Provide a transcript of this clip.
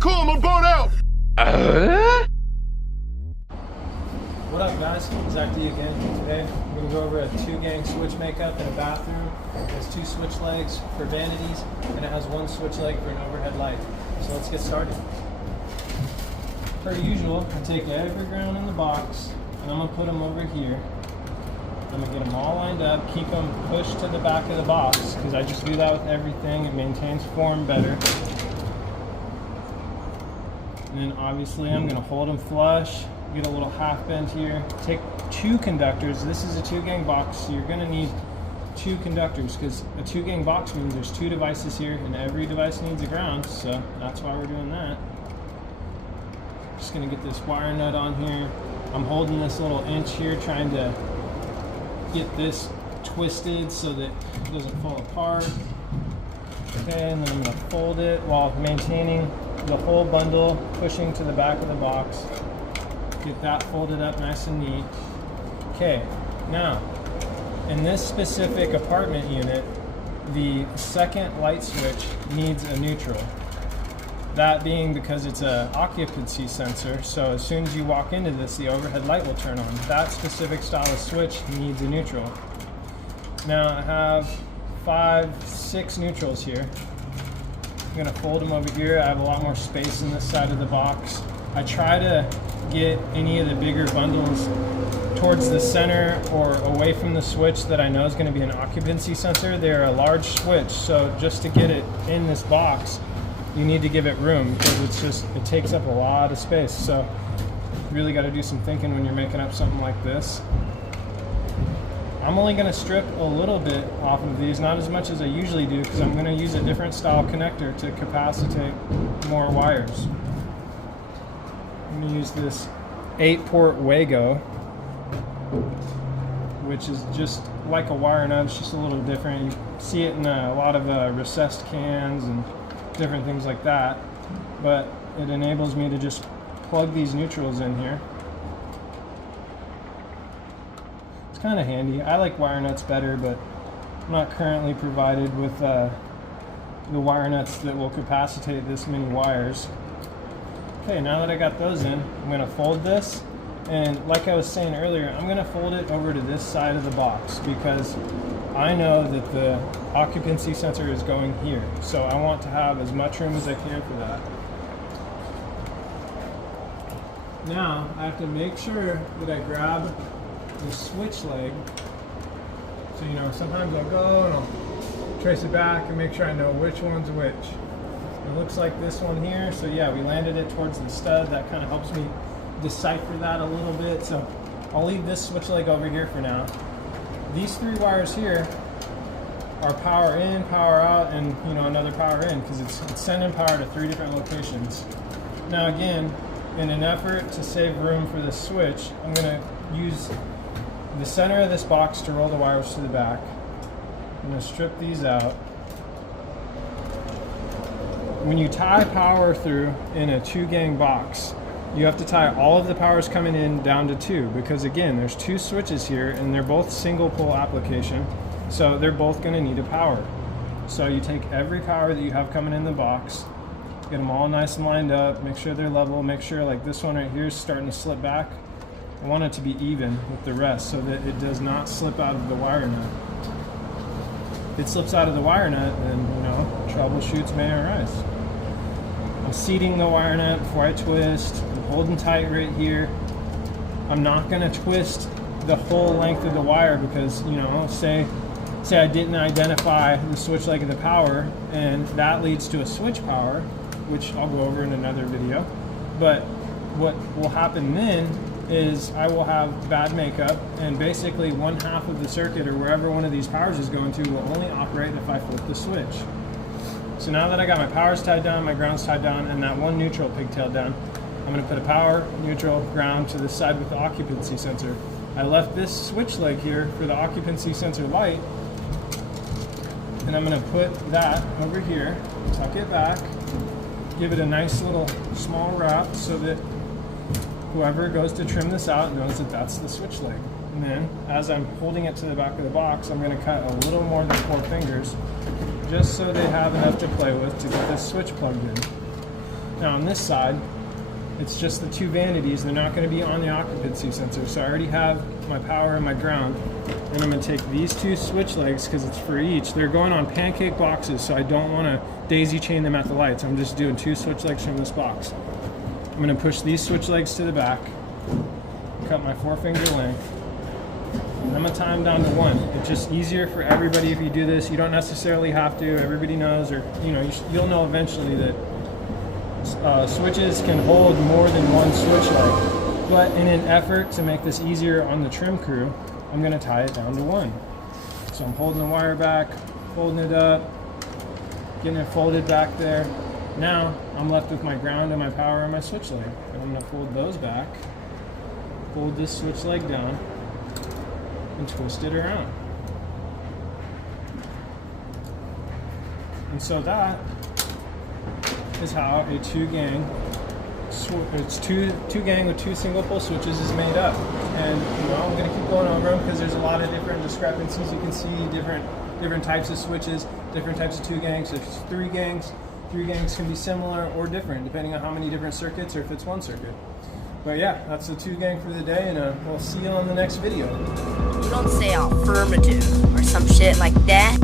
cool, I'm gonna burn out. What up, guys? Zach D again. Today we're going to go over a 2-gang switch makeup in a bathroom. It has 2 switch legs for vanities, and it has 1 switch leg for an overhead light. So let's get started. Per usual, I take every ground in the box, and I'm going to put them over here. I'm going to get them all lined up, keep them pushed to the back of the box, because I just do that with everything. It maintains form better. And then obviously I'm going to hold them flush. Get a little half bend here. Take 2 conductors. This is a 2-gang box, so you're going to need 2 conductors because a 2-gang box means there's 2 devices here and every device needs a ground, so that's why we're doing that. Just going to get this wire nut on here. I'm holding this little inch here, trying to get this twisted so that it doesn't fall apart. Okay, and then I'm going to fold it while maintaining the whole bundle, pushing to the back of the box. Get that folded up nice and neat. Okay, now, in this specific apartment unit, the second light switch needs a neutral. That being because it's an occupancy sensor, so as soon as you walk into this, the overhead light will turn on. That specific style of switch needs a neutral. Now I have 5, 6 neutrals here. I'm gonna fold them over here. I have a lot more space in this side of the box. I try to get any of the bigger bundles towards the center or away from the switch that I know is going to be an occupancy sensor. They're a large switch, so just to get it in this box, you need to give it room because it takes up a lot of space. So you really got to do some thinking when you're making up something like this. I'm only going to strip a little bit off of these, not as much as I usually do, because I'm going to use a different style connector to capacitate more wires. I'm going to use this 8-port Wago, which is just like a wire nut. It's just a little different. You see it in a lot of recessed cans and different things like that, but it enables me to just plug these neutrals in here. It's kind of handy. I like wire nuts better, but I'm not currently provided with the wire nuts that will capacitate this many wires. Okay, now that I got those in, I'm going to fold this, and like I was saying earlier, I'm going to fold it over to this side of the box because I know that the occupancy sensor is going here, so I want to have as much room as I can for that. Now, I have to make sure that I grab the switch leg, so sometimes I'll go and I'll trace it back and make sure I know which one's which. It looks like this one here, so yeah, we landed it towards the stud. That kind of helps me decipher that a little bit. So I'll leave this switch leg over here for now. These 3 wires here are power in, power out, and another power in, because it's sending power to 3 different locations. Now again, in an effort to save room for this switch, I'm going to use the center of this box to roll the wires to the back. I'm going to strip these out. When you tie power through in a 2-gang box, you have to tie all of the powers coming in down to 2, because again, there's 2 switches here and they're both single pole application, so they're both going to need a power. So you take every power that you have coming in the box, get them all nice and lined up, make sure they're level, make sure like this one right here is starting to slip back. I want it to be even with the rest so that it does not slip out of the wire nut. If it slips out of the wire nut, then troubleshoots may arise. I'm seating the wire nut before I twist. I'm holding tight right here. I'm not going to twist the whole length of the wire because, say I didn't identify the switch leg of the power, and that leads to a switch power, which I'll go over in another video. But what will happen then is I will have bad makeup, and basically 1/2 of the circuit or wherever one of these powers is going to will only operate if I flip the switch. So now that I got my powers tied down, my grounds tied down, and that 1 neutral pigtailed down, I'm going to put a power, neutral, ground to the side with the occupancy sensor. I left this switch leg here for the occupancy sensor light, and I'm going to put that over here, tuck it back, give it a nice little small wrap so that whoever goes to trim this out knows that that's the switch leg. And then, as I'm holding it to the back of the box, I'm going to cut a little more than 4 fingers, just so they have enough to play with to get this switch plugged in. Now on this side, it's just the two vanities. They're not going to be on the occupancy sensor. So I already have my power and my ground. And I'm going to take these two switch legs, because it's for each. They're going on pancake boxes, so I don't want to daisy chain them at the lights. I'm just doing two switch legs from this box. I'm going to push these switch legs to the back, cut my 4-finger length, and I'm going to tie them down to 1. It's just easier for everybody if you do this. You don't necessarily have to. Everybody knows, or you'll know eventually that switches can hold more than one switch leg. But in an effort to make this easier on the trim crew, I'm going to tie it down to 1. So I'm holding the wire back, folding it up, getting it folded back there. Now I'm left with my ground and my power and my switch leg. And I'm going to fold those back, fold this switch leg down, and twist it around. And so that is how a two gang with two single pole switches is made up. And I'm going to keep going over them because there's a lot of different discrepancies. You can see different types of switches, different types of two gangs. There's three gangs. Three gangs can be similar or different depending on how many different circuits or if it's one circuit. But yeah, that's the two gang for the day, and we'll see you on the next video. You don't say affirmative or some shit like that.